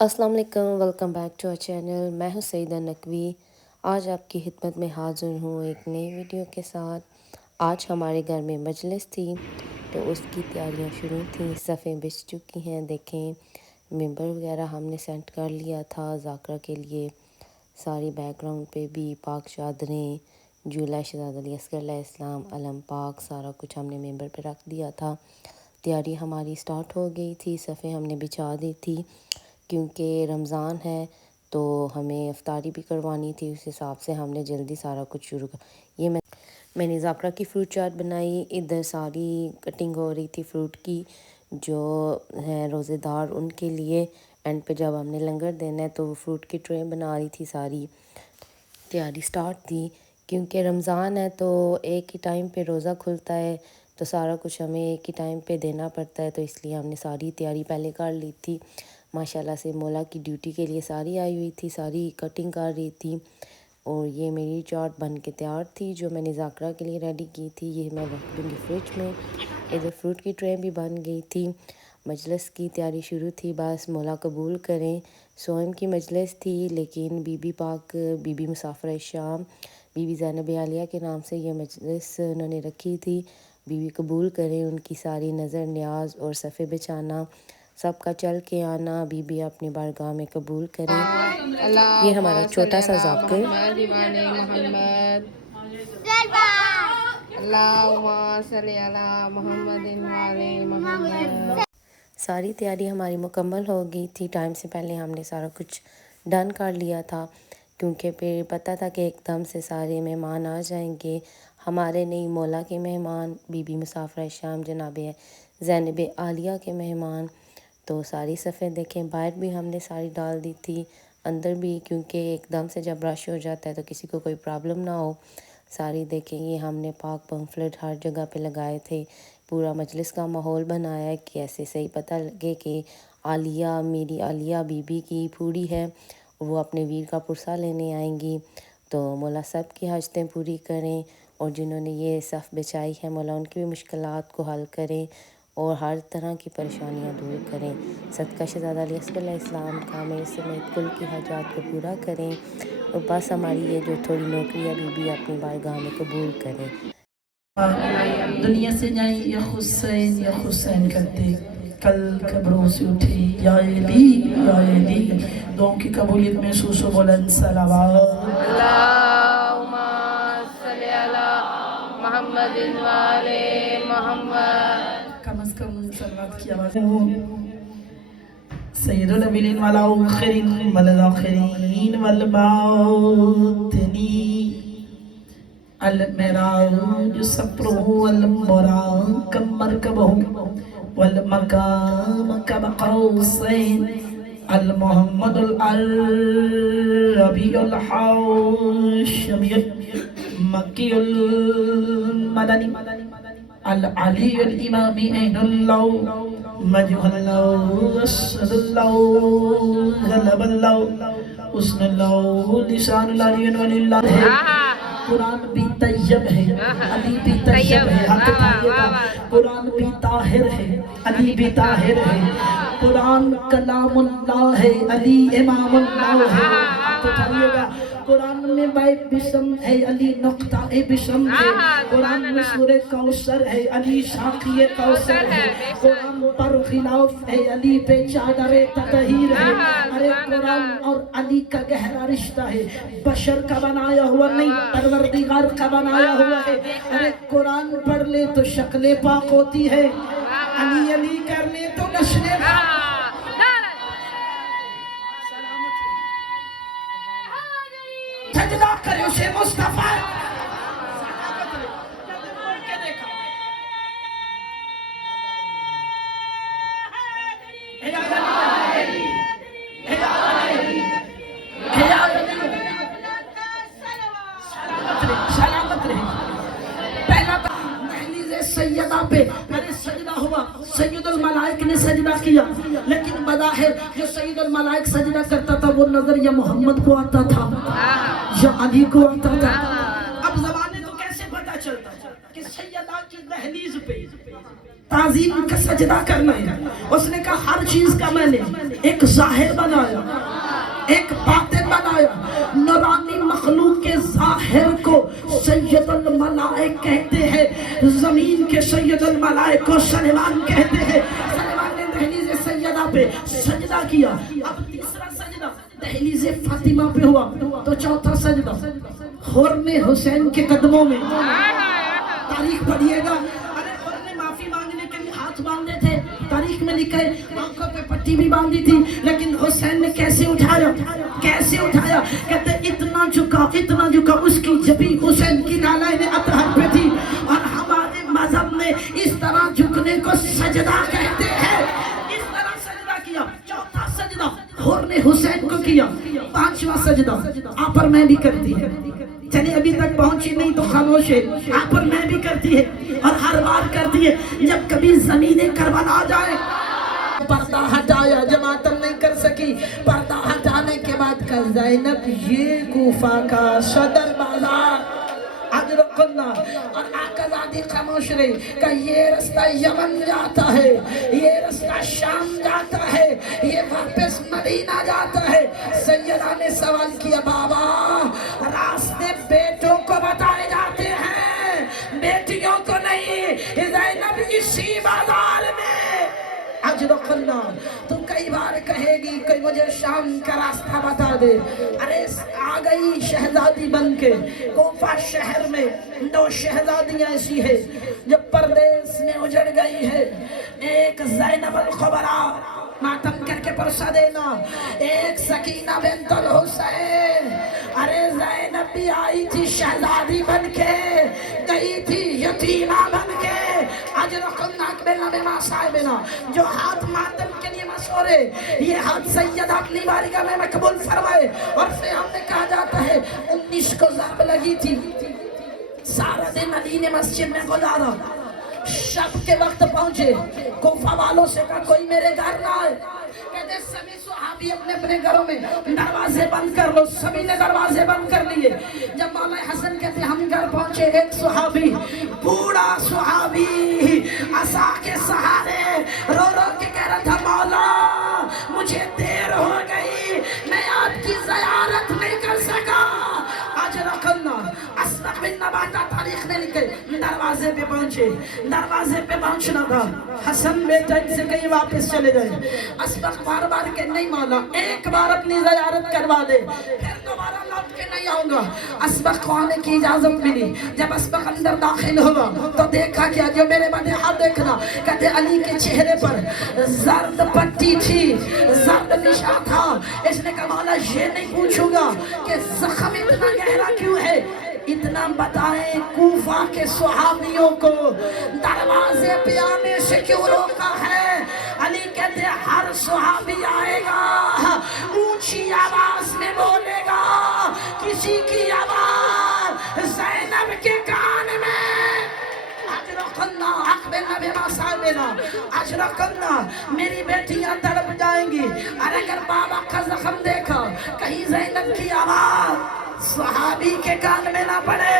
السلام علیکم، welcome back to our channel. میں ہوں سعیدہ نقوی۔ آج آپ کی خدمت میں حاضر ہوں ایک نئی ویڈیو کے ساتھ۔ آج ہمارے گھر میں مجلس تھی تو اس کی تیاریاں شروع تھیں، صفیں بچھ چکی ہیں۔ دیکھیں ممبر وغیرہ ہم نے سیٹ کر لیا تھا ذاکرہ کے لیے، ساری بیک گراؤنڈ پہ بھی پاک چادریں، جھولا شہزاد علی اصغر علیہ السلام، علم پاک، سارا کچھ ہم نے ممبر پہ رکھ دیا تھا۔ تیاری ہماری سٹارٹ ہو گئی تھی، صفیں ہم نے بچھا دی تھی کیونکہ رمضان ہے تو ہمیں افطاری بھی کروانی تھی، اس حساب سے ہم نے جلدی سارا کچھ شروع کر۔ یہ میں نے ذاکرہ کی فروٹ چاٹ بنائی، ادھر ساری کٹنگ ہو رہی تھی فروٹ کی، جو ہیں روزے دار ان کے لیے۔ اینڈ پہ جب ہم نے لنگر دینا ہے تو وہ فروٹ کی ٹرے بنا رہی تھی، ساری تیاری سٹارٹ تھی۔ کیونکہ رمضان ہے تو ایک ہی ٹائم پہ روزہ کھلتا ہے تو سارا کچھ ہمیں ایک ہی ٹائم پہ دینا پڑتا ہے، تو اس لیے ہم نے ساری تیاری پہلے کر لی تھی۔ ماشاءاللہ سے مولا کی ڈیوٹی کے لیے ساری آئی ہوئی تھی، ساری کٹنگ کر رہی تھی، اور یہ میری چاٹ بن کے تیار تھی جو میں نے ذاکرہ کے لیے ریڈی کی تھی۔ یہ میں رکھ دوں گی فریج میں۔ ادھر فروٹ کی ٹرے بھی بن گئی تھی، مجلس کی تیاری شروع تھی، بس مولا قبول کریں۔ سوئم کی مجلس تھی لیکن بی بی پاک، بی بی مسافرہ شام، بی بی زینب عالیہ کے نام سے یہ مجلس انہوں نے رکھی تھی۔ بی بی قبول کریں، ان کی ساری نظر نیاز اور صفے بچھانا سب کا چل کے آنا بی بی اپنی بارگاہ میں قبول کریں۔ یہ ہمارا چھوٹا سا ذاکر، ساری تیاری ہماری مکمل ہو گئی تھی۔ ٹائم سے پہلے ہم نے سارا کچھ ڈن کر لیا تھا کیونکہ پھر پتہ تھا کہ ایک دم سے سارے مہمان آ جائیں گے، ہمارے نہیں مولا کے مہمان، بی بی مسافرہ شام جناب زینب عالیہ کے مہمان۔ تو ساری صفیں دیکھیں، باہر بھی ہم نے ساری ڈال دی تھی، اندر بھی، کیونکہ ایک دم سے جب رش ہو جاتا ہے تو کسی کو کوئی پرابلم نہ ہو۔ ساری دیکھیں، یہ ہم نے پاک پمفلٹ ہر جگہ پہ لگائے تھے، پورا مجلس کا ماحول بنایا ہے کہ ایسے صحیح پتہ لگے کہ عالیہ، میری عالیہ بی بی کی پھوڑی ہے، وہ اپنے ویر کا پرسہ لینے آئیں گی، تو مولا سب کی حاجتیں پوری کریں، اور جنہوں نے یہ صف بچائی ہے مولا ان کی بھی مشکلات کو حل کریں اور ہر طرح کی پریشانیاں دور کریں۔ صدقہ شہزاد علی اصغر علیہ السلام کا میرے سمیت کل کی حاجات کو پورا کریں، اور بس ہماری یہ جو تھوڑی نوکری ہے بی بی اپنی بارگاہ میں قبول کریں۔ دنیا سے جائیں یا حسین کرتے، کل قبروں سے اٹھے یا علی یا علی، دعاؤں کی قبولیت میں سوس و بلند صلوات۔ اللہم صلی علی محمد وعلی محمد۔ کم از کم صلوات کی آواز سید الاولین والآخرین والآخرین والباطنین، المعراج سفرہ والبراق مرکبہ والمقام قاب قوسین، المحمد العربی الحاشمی المکی المدنی، العلی الامامی عین اللہ مجہ اللہ اسد اللہ غلب اللہ حسن اللہ لسان العلی ولی اللہ ہے۔ قرآن بھی طیب ہے، علی بھی طیب ہے، ہاتھ اٹھائیے گا۔ قرآن بھی طاہر ہے، علی بھی طاہر ہے۔ قرآن کلام اللہ ہے، علی امام اللہ ہے، ہاتھ اٹھائیے گا۔ قرآن میں بے بسم ہے، علی نقطہ بسم ہے۔ قرآن میں سورہ کوثر ہے، علی ساقی کوثر ہے۔ قرآن پر خلاف ہے، علی پہ چادر تطہیر ہے۔ ارے قرآن اور علی کا گہرا رشتہ ہے، بشر کا بنایا ہوا نہیں، پروردگار کا بنایا ہوا ہے۔ ارے قرآن پڑھ لے تو شکل پاک ہوتی ہے، علی علی کر لے تو نسل پاک۔ سجدہ کرے اسے مصطفیٰ۔ سلامت رہے۔ پہلا محلیز سیدہ پہ ارے سجدہ ہوا، سید الملائک نے سجدہ کیا، لیکن بظاہر جو سید الملائک سجدہ کرتا تھا وہ نظر یا محمد کو آتا تھا یا علی کو آتا تھا۔ اب زمانے کو کیسے پتا چلتا کہ سیدہ کی دہلیز پہ تعظیم کا سجدہ کرنا ہے. اس نے کہا ہر چیز کا میں نے ایک ظاہر بنایا, ایک باطن بنایا. نورانی مخلوق کے ظاہر کو سید الملائک کہتے ہیں, زمین کے سید الملائک کو سلیمان کہتے ہیں. سلیمان نے دہلیز سیدہ پہ سجدہ کیا. اب تیسرا سجدہ دہلیز فاطمہ پہ ہوا, تو چوتھا سجدہ خرم حسین کے قدموں میں. تاریخ پڑھیے گا. معافی مانگنے کے لیے ہاتھ باندھے تھے, تاریخ میں لکھا ہے آنکھوں پہ پٹی بھی باندھی تھی, لیکن حسین نے کیسے اٹھایا, کیسے اٹھایا؟ کہتے اتنا جھکا اس کی جبین حسین کی نالائن اطہر پہ تھی. اور ہمارے مذہب میں اس طرح جھکنے کو سجدہ کہتے ہیں. اس طرح سجدہ کیا. چوتھا سجدہ خرم حسین کو کیا. پانچواں سجدہ آپ پر میں بھی کرتی ہے. چلے ابھی تک پہنچی نہیں تو خاموش ہے, آپ پر میں بھی کرتی ہے اور ہر بار کرتی ہے. جب کبھی زمین کربلا جائے, پردہ ہٹایا, جماعت نہیں کر سکی, پردہ ہٹانے کے بعد کہا زینب یہ کوفہ کا صدر بازار حجر قلنا. اور آقا زادی خاموش رہی کہ یہ رستہ یمن جاتا ہے, یہ رستہ شام جاتا ہے, یہ واپس مدینہ جاتا ہے. سیدہ نے سوال کیا بابا راستے بیٹوں کو بتائے جاتے ہیں, بیٹیوں کو نہیں. زینب اسی بازار میں حجر قلنا. تو کئی بار کہے گی کہ مجھے شام کا راستہ بتا دے. ارے آ گئی شہزادی بن کے. کوفہ شہر میں 2 شہزادیاں ایسی ہے جو پردیس میں اجڑ گئی ہے. ایک زینب الکبریٰ, ماتم کر کے پرسہ دینا. ایک سکینہ بنت الحسین. ارے زینب بھی آئی تھی شہزادی بن کے, گئی تھی یتیمہ بن کے. حجر قلنا اکبرنا بما صاحبنا, جو ہاتھ ماتم کے لیے مشہور ہے, یہ ہاتھ سیدہ اپنی بارگاہ میں مقبول فرمائے. اور پھر ہم نے کہا جاتا ہے 19 کو ضرب لگی تھی, سارا دن علی نے مسجد میں گزارا. شب کے وقت پہنچے, کوفہ والوں سے کہا کوئی میرے گھر نہ آئے. کہتے سبھی صحابی اپنے اپنے گھروں میں دروازے بند کر لو. سبھی نے دروازے بند کر لیے. جب مولا حسن کہتے ہم گھر پہنچے, ایک صحابی, بوڑھا صحابی, عصا کے سہارے رو رو کے کہہ رہا تھا مولا مجھے دیر ہو گئی, میں آپ کی زیارت نہیں کر سکا. حجر قلنا اسبق بن نباتہ تاریخ میں لکھے. دروازے پہ پہنچے, دروازے پہ پہنچنا تھا. حسن بیٹا ان سے کہیں واپس چلے گئے. اسبق بار بار کہ نہیں مولا ایک بار اپنی زیارت کروا دے, پھر دوبارہ لوٹ کے نہیں آؤں گا. اسبق کو آنے کی اجازت ملی. جب اسبق اندر داخل ہوا تو دیکھا کیا, جو میرے بدحال دیکھنا. کہتے علی کے چہرے پر زرد پٹی تھی, زرد نشان تھا. اس نے کہا مولا یہ نہیں پوچھوں گا کہ زخم اتنا گہرا کیوں ہے, اتنا بتائیں کوفہ کے صحابیوں کو دروازے پہ آنے سے کیوں روکا ہے. علی کہتے ہیں ہر صحابی آئے گا, اونچی آواز میں بولے گا. کسی کی آواز زینب کے کان میں. حجر قلنا اکبرنا بما صاحبنا. حجر قلنا میری بیٹیاں تڑپ جائیں گی. اور اگر بابا کا زخم دیکھا, کہیں زینب کی آواز صحابی کے کان میں نہ پڑے.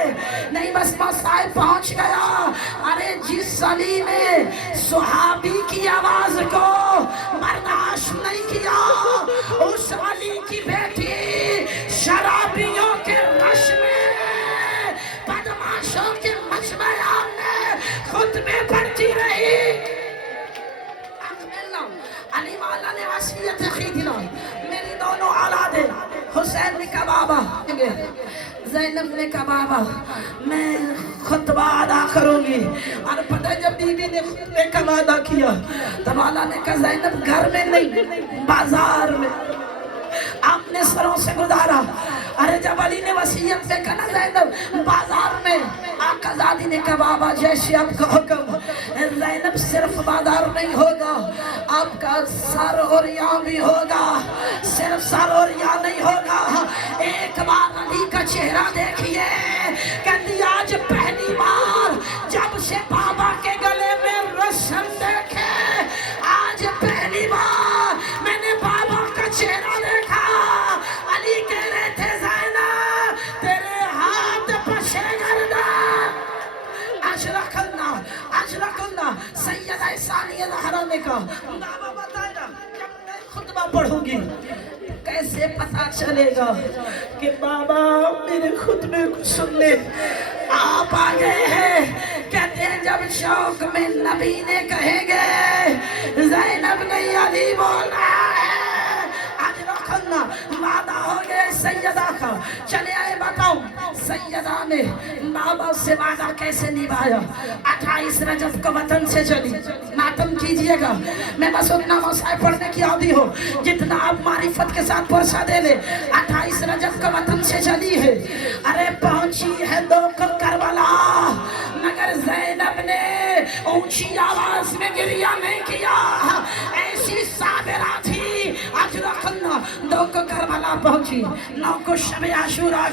نہیں بس مسائل پہنچ گیا. ارے جس علی نے صحابی کی آواز کو برداشت نہیں کیا, اس علی کی بیٹی شرابیوں کے رش میں, بدماشوں کے مجمع میں خطبے پڑھتی رہی. علی والا نے وصیت کی دلا, میری دونوں اولادیں. حسین نے کہا بابا, زینب نے کہا بابا میں خطبہ ادا کروں گی. اور پتہ جب بیوی نے خطبے کا وعدہ کیا تو والا نے کہا زینب گھر میں نہیں بازار میں. آپ نے سروں سے گزارا. ارے جب علی نے وصیت پہ کہا زینب بازار میں, آقا زادی نے کہا بابا جیسے آپ کا حکم. زینب صرف بازار نہیں ہوگا, آپ کا سر اور یاں بھی ہوگا. صرف سر اور یاں نہیں ہوگا. ایک بار علی کا چہرہ دیکھیے, کہتی آج پہلی بار جب سے بابا کے گلے میں رسم دیکھے, آج پہلی بار میں نے بابا کا چہرہ دیکھا. علی کہہ رہے تھے زینب تیرے ہاتھ پشے گردن. اشرقنا سیدہ گی کیسے پتا چلے گا کہ بابا میرے خطبے کو سننے آپ آ گئے ہیں؟ کہتے ہیں جب شوق میں نبی نے کہیں گے زینب نہیں علی بول رہا ہے آج رکھنا وعدہ ہو گیا سیدہ کا چلے آئے بتاؤ سیدہ نے بابا سے وعدہ کیسے نبھایا 28 رجب کو وطن سے چلی ماتم کیجئے گا میں بس اتنا مسائل پڑھنے کی عادی ہو جتنا آپ معرفت کے ساتھ پرسہ دے لے 28 رجب کو وطن سے چلی ہے ارے پہنچی ہے دو کو کربلا مگر زینب نے اونچی آواز میں گریہ نہیں کیا ایسی صابرہ تھی آج رکھنا دو کو کربلا پہنچی 9 کو شب عاشورہ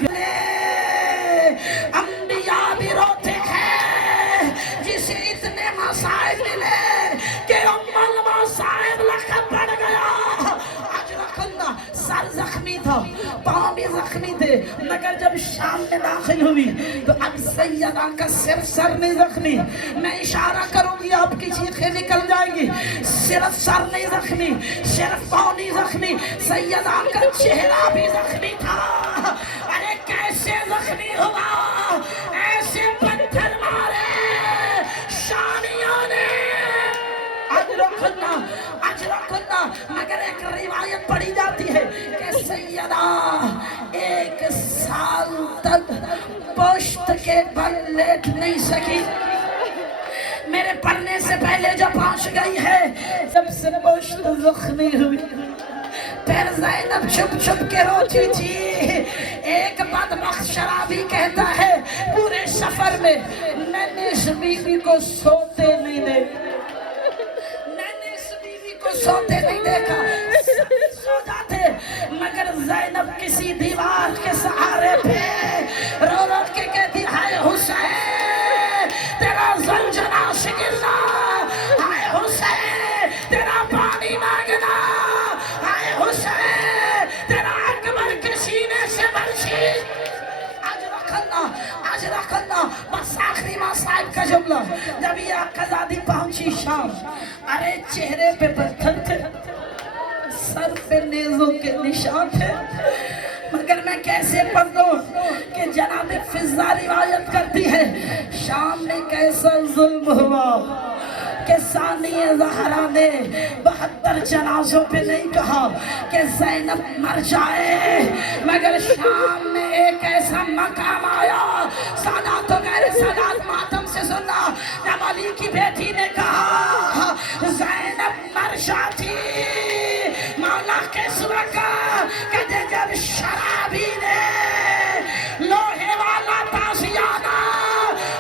انبیاء بھی روتے ہیں جسے اتنے مسائل ملے کہ ام المصائب لقب بڑھ گیا آج رکھنا سر زخمی تھا پاؤں بھی زخمی تھے مگر جب شام میں داخل ہوئی تو اب سیدہ کا صرف سر نہیں زخمی میں اشارہ کروں گی آپ کی چیخیں نکل جائیں گی صرف سر نہیں زخمی صرف پاؤں نہیں زخمی سیدہ کا چہرہ بھی زخمی تھا ارے کیسے زخمی ہوا ایسے پتھر مارے شامیوں نے اجرا کھنا مگر ایک روایت پڑھی جاتی ہے کہ سیدہ 1 سال تک پشت کے بل لیٹ نہیں سکی میرے پڑھنے سے پہلے جو پہنچ گئی ہے سب سے پشت زخمی ہوئی پھر زینب چھپ چھپ کے روتی تھی ایک بدبخت شرابی کہتا ہے پورے سفر میں نے اس بیوی کو سوتے نہیں دیکھا سوتے نہیں دیکھا سو جاتے مگر زینب کسی دیوار کے سہارے پہ رو رو کے کہتی ہائے حسین تیرا زنجنا سے گرنا ہائے حسین تیرا پانی مانگنا ہائے حسین تیرا اکبر کے سینے سے برچی آج رکھنا بس آخری ماں صاحب کا جملہ جب یہ آقازادی پہنچی شام ارے چہرے پہ پتھر تھے سر پہ نیزوں کے نشان تھے مگر میں کیسے پڑھ دوں کہ جناب فضا روایت کرتی ہے شام میں کیسا ظلم ہوا کہ ثانی زہرا نے 72 جنازوں پہ نہیں کہا کہ زینب مر جائے مگر شام میں ایک ایسا مقام آیا سادات و غیر سادات ماتم سے سننا جب علی کی بیٹی نے کہا زینب مر جاتی مولا کس وقت کہتے جب شرابی نے لوہے والا تازیانہ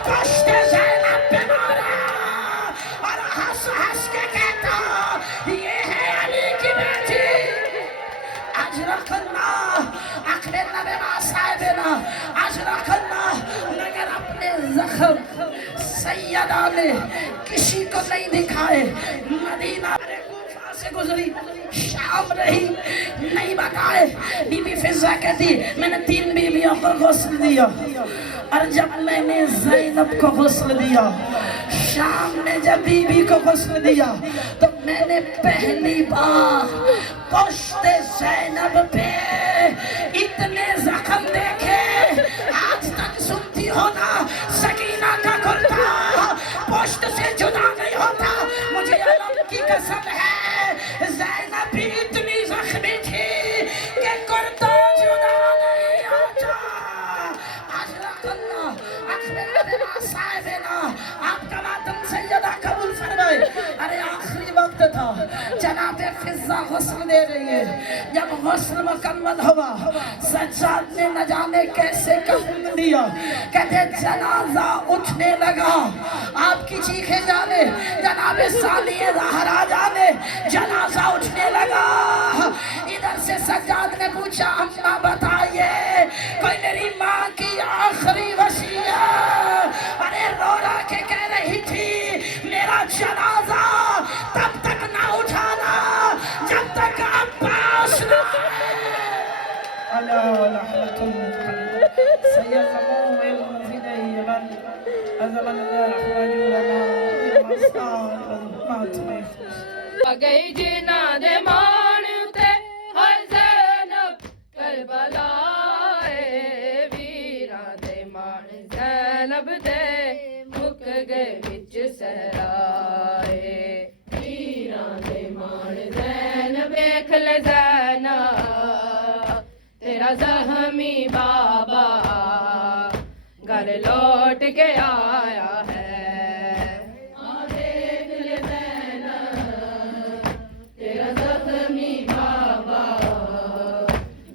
پشت زینب پہ مارا اور ہنس ہنس کے کہتا یہ ہے علی کی بیٹی اجرک اللہ اکبر نبی ماں صاحبنا اجرک اللہ مگر اپنے زخم سیدہ نے کسی کو نہیں دکھائے مدینہ سے گزری شام رہی نہیں بتائے بی بی فضا کہتی میں نے 3 بیویوں کو غسل دیا اور جب میں نے زینب کو غسل دیا شام نے جب بی بی کو غسل دیا تو میں نے پہلی بار پشت زینب پہ اتنے زخم دیکھے آج تک سنتی ہو نا سکینہ کا کرتا پشت سے جدا نہیں ہوتا مجھے علم کی قسم ہے زینب بھی اتنی زخمی تھی کہ کرتا جدا نہیں ہوتا اجرک اللہ اکبر نبی صاحبنا آپ کا ماتم سیدہ قبول فرمائے ارے آخری وقت تھا جناب فضا غسل دے رہی ہے جب غسل مکمل ہوا سجاد نے نہ جانے کیسے کفن دیا کہتے جنازہ اٹھنے لگا آپ کی چیخیں جانے جناب ثانی زہرا جانے جنازہ اٹھنے لگا ادھر سے سجاد نے پوچھا اماں بتائیے کوئی میری ماں کی آخری وصیت ارے رو را کے کہہ رہی تھی میرا جنازہ تب تک نہ اٹھانا جب تک عباس نہ اللہ رحمت اللہ سیزمون الذین یمن ازمن اللہ رحمت اللہ گئی جنا دے مان تے زینب دے مک گئے وچ صحرائے پیراں دے مان زینب ویکھ لے زینب تیرا زخمی بابا گھر لوٹ کے آیا ہے دیکھ لے زینب تیرا زخمی بابا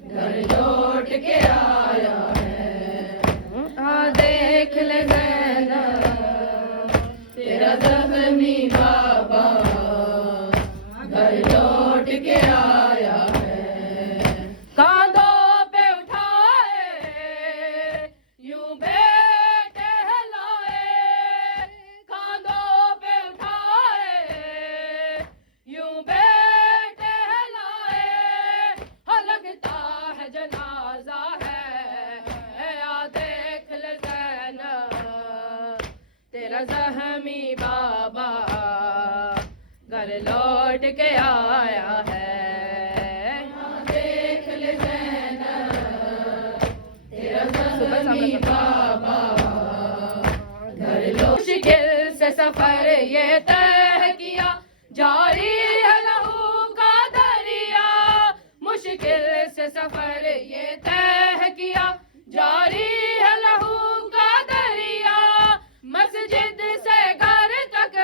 گھر لوٹ کے آیا ہے دیکھ لے زینب تیرا زخمی بابا گھر لوٹ کے آیا ہے کاندھوں پہ اٹھائے یوں بیٹے ہلائے کاندھوں پہ اٹھائے یوں بیٹے ہلائے لگتا ہے جنازہ ہے دیکھ لے زینب تیرا زخمی بابا گھر لوٹ کے آیا ہے دیکھ لے زینب تیرا زخمی بابا گھر مشکل سے سفر یہ طے کیا جاری ہے لہو کا دریا مشکل سے سفر یہ طے کیا جاری ہے لہو کا دریا مسجد سے گھر تک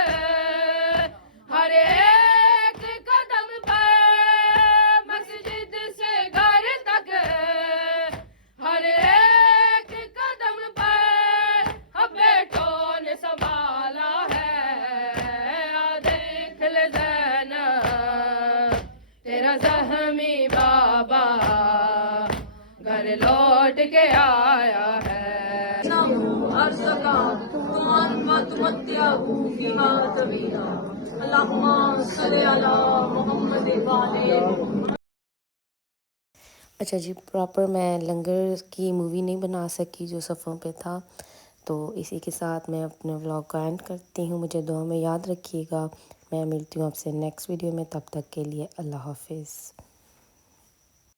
ہر ایک قدم پر مسجد سے گھر تک ہر ایک قدم پر بیٹوں نے سنبھالا ہے دیکھ لے زینب تیرا زخمی بابا گھر لوٹ کے آیا ہے اچھا جی پراپر میں لنگر کی مووی نہیں بنا سکی جو صفوں پہ تھا تو اسی کے ساتھ میں اپنے ولاگ کو اینڈ کرتی ہوں مجھے دعا میں یاد رکھیے گا میں ملتی ہوں آپ سے نیکسٹ ویڈیو میں تب تک کے لیے اللہ حافظ